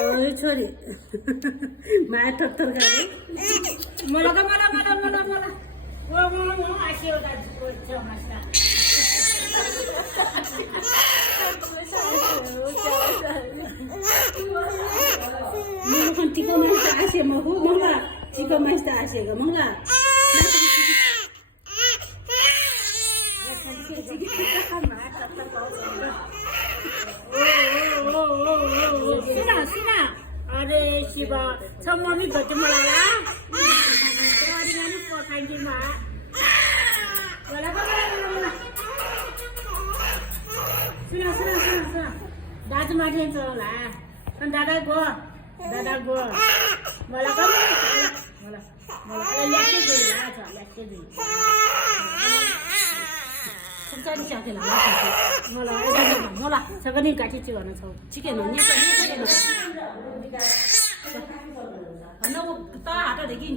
म्हणून छोरी माया थरथर घाले मला का मला मला मला मला पण तिकं मस्त असे मग हो मला चिकन मस्त असे ग मला सुना अरे शिवा मम्मी भेट मला खायची मा सुना सुना सुना सुना दाजू माझे चला पण दादा गो मला का मला मला सगळं काठीची चिकन ताहादेखि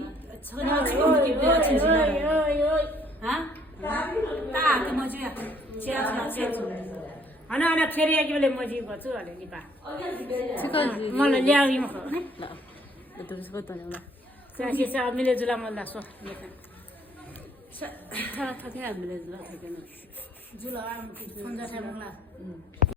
अनि फेरि एक बेला मजी भन्छु अरे नि पा मलाई ल्याउने म मिलेजुला मलाई सो मिलेजुला जुला